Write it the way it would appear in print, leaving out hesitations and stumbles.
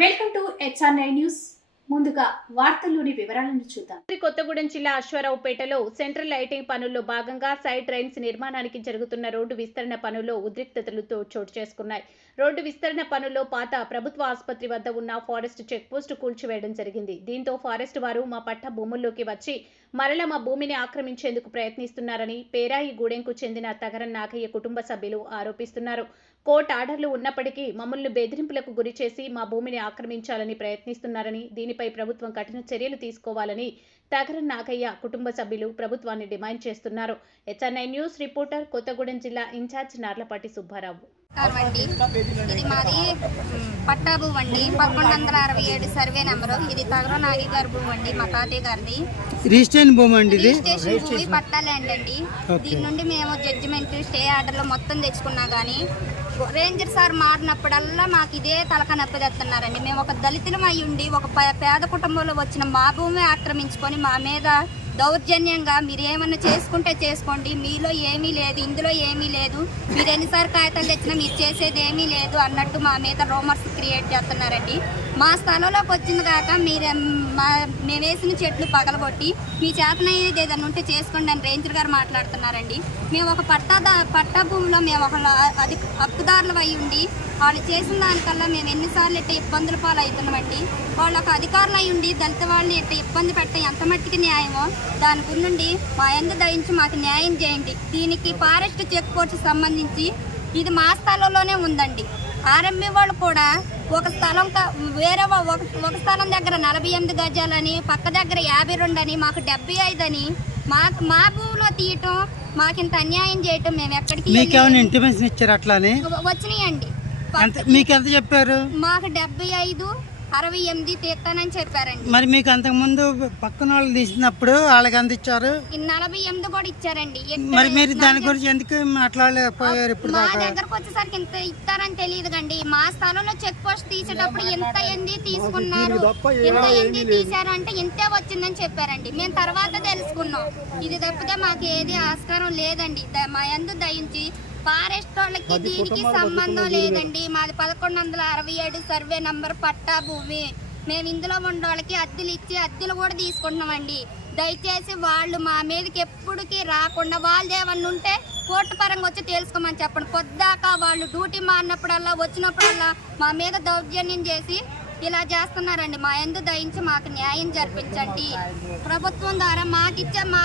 Welcome to HR9 news. ముందుగా వార్తల్లోని వివరాలను చూద్దాం. కొత్తగూడెం జిల్లా అశ్వారావుపేటలో సెంట్రల్ లైటింగ్ పనుల్లో భాగంగా సైడ్ డ్రైన్స్ నిర్మాణానికి జరుగుతున్న రోడ్డు విస్తరణ పనుల్లో ఉద్రిక్తతలతో చోటు చేసుకున్నాయి. రోడ్డు విస్తరణ పనుల్లో పాత ప్రభుత్వ ఆసుపత్రి వద్ద ఉన్న ఫారెస్ట్ చెక్ పోస్ట్ కూల్చివేయడం జరిగింది. దీంతో ఫారెస్ట్ వారు మా పట్ట భూముల్లోకి వచ్చి మరల మా భూమిని ఆక్రమించేందుకు ప్రయత్నిస్తున్నారని పేరాయి గూడెంకు చెందిన తగరం నాగయ్య కుటుంబ సభ్యులు ఆరోపిస్తున్నారు. కోర్టు ఆర్డర్లు ఉన్నప్పటికీ మమ్మల్ని బెదిరింపులకు గురిచేసి మా భూమిని ఆక్రమించాలని ప్రయత్నిస్తున్నారని, దీనిపై ప్రభుత్వం కఠిన చర్యలు తీసుకోవాలని తగరం నాగయ్య కుటుంబ సభ్యులు ప్రభుత్వాన్ని డిమాండ్ చేస్తున్నారు. HR9 న్యూస్ రిపోర్టర్ కొత్తగూడెం జిల్లా ఇన్ఛార్జ్ నార్లపాటి సుబ్బారావు. ఇది మాది పట్టా భూమి అండి, 1167 సర్వే నెంబరు. ఇది తగరం నాగి గారి భూమి అండి, మా తాతయ్య గారిది రిజిస్ట్రేషన్ భూమి అండి. రిజిస్ట్రేషన్ భూమి పట్టా ల్యాండ్ అండి. దీని నుండి మేము జడ్జిమెంట్ స్టే ఆర్డర్లో మొత్తం తెచ్చుకున్నా కానీ రేంజర్ సార్ మారినప్పుడల్లా మాకు ఇదే తలక నొప్పి తెస్తున్నారండి. మేము ఒక దళితులం అయి ఉండి ఒక పేద కుటుంబంలో వచ్చిన మా భూమి ఆక్రమించుకొని మా మీద దౌర్జన్యంగా మీరు ఏమన్నా చేసుకుంటే చేసుకోండి, మీలో ఏమీ లేదు, ఇందులో ఏమీ లేదు, మీరు ఎన్నిసార్లు కాగితాలు తెచ్చినా మీరు చేసేది ఏమీ లేదు అన్నట్టు మా మీద రూమర్స్ క్రియేట్ చేస్తున్నారండి. మా స్థలంలోకి వచ్చింది కాక మేము వేసిన చెట్లు పగలగొట్టి మీ చేతనయ్యేది ఏదైనా ఉంటే చేసుకోండి అని రేంజర్ గారు మాట్లాడుతున్నారండి. మేము ఒక పట్టా భూమిలో మేము ఒక హక్కుదారులు అయి ఉండి వాళ్ళు చేసిన దానికల్లా మేము ఎన్నిసార్లు ఇట్లా ఇబ్బందుల పాలు అవుతున్నామండి. వాళ్ళు ఒక అధికారులు అయి ఉండి దళిత వాళ్ళని ఇట్లా ఇబ్బంది పెట్టే ఎంత మట్టికి న్యాయమో దాని గురించి మా యందు దయించి మాకు న్యాయం చేయండి. దీనికి ఫారెస్ట్ చెక్ పోస్ట్ సంబంధించి ఇది మా స్థలంలోనే ఉందండి. RMB వాళ్ళు కూడా ఒక స్థలం వేరే ఒక స్థలం దగ్గర 48 గజాలని, పక్క దగ్గర 52 అని, మాకు 75 అని మా భూమిలో తీయటం, మాకింత అన్యాయం చేయటం మేము ఎక్కడికి ఇంటిమేషన్ ఇచ్చారు అట్లానే వచ్చినాయండి. మీకు ఎంత చెప్పారు? మాకు 75, 68 తీస్తానని చెప్పారండి. మరి మీకు అంతకు ముందు పక్కన వాళ్ళు తీసినప్పుడు వాళ్ళకి ఎంత ఇచ్చారు? 48 కూడా ఇచ్చారండి. మరి మీరు దాని గురించి ఎందుకు మాట్లాడలేకపోయారు? ఇప్పుడు మా దగ్గరకు వచ్చేసరికి ఇంత ఇస్తారని తెలియదు కండి. మా స్థలంలో చెక్ పోస్ట్ తీసేటప్పుడు ఎంత ఎంది తీసుకున్నారు, ఎంత ఎంది తీశారు అంటే ఇంతే వచ్చిందని చెప్పారండి. మేము తర్వాత తెలుసుకున్నాం. ఇది తప్పితే మాకు ఏది ఆస్కారం లేదండి. మా యందు దయించి ఫారెస్ట్ వాళ్ళకి దీనికి సంబంధం లేదండి. మాది 1167 సర్వే నంబర్ పట్టా భూమి. మేము ఇందులో ఉన్న వాళ్ళకి అద్దెలు ఇచ్చి అద్దెలు కూడా తీసుకుంటున్నామండి. దయచేసి వాళ్ళు మా మీదకి ఎప్పటికీ రాకుండా వాళ్ళు ఏమన్నా ఉంటే కోర్టు పరంగా వచ్చి తెలుసుకోమని చెప్పండి. పొద్దాక వాళ్ళు డ్యూటీ మారినప్పుడల్లా వచ్చినప్పుడల్లా మా మీద దౌర్జన్యం చేసి ఇలా చేస్తున్నారండి. మా యందు దయించి మాకు న్యాయం జరిపించండి. ప్రభుత్వం ద్వారా మాకిచ్చే మా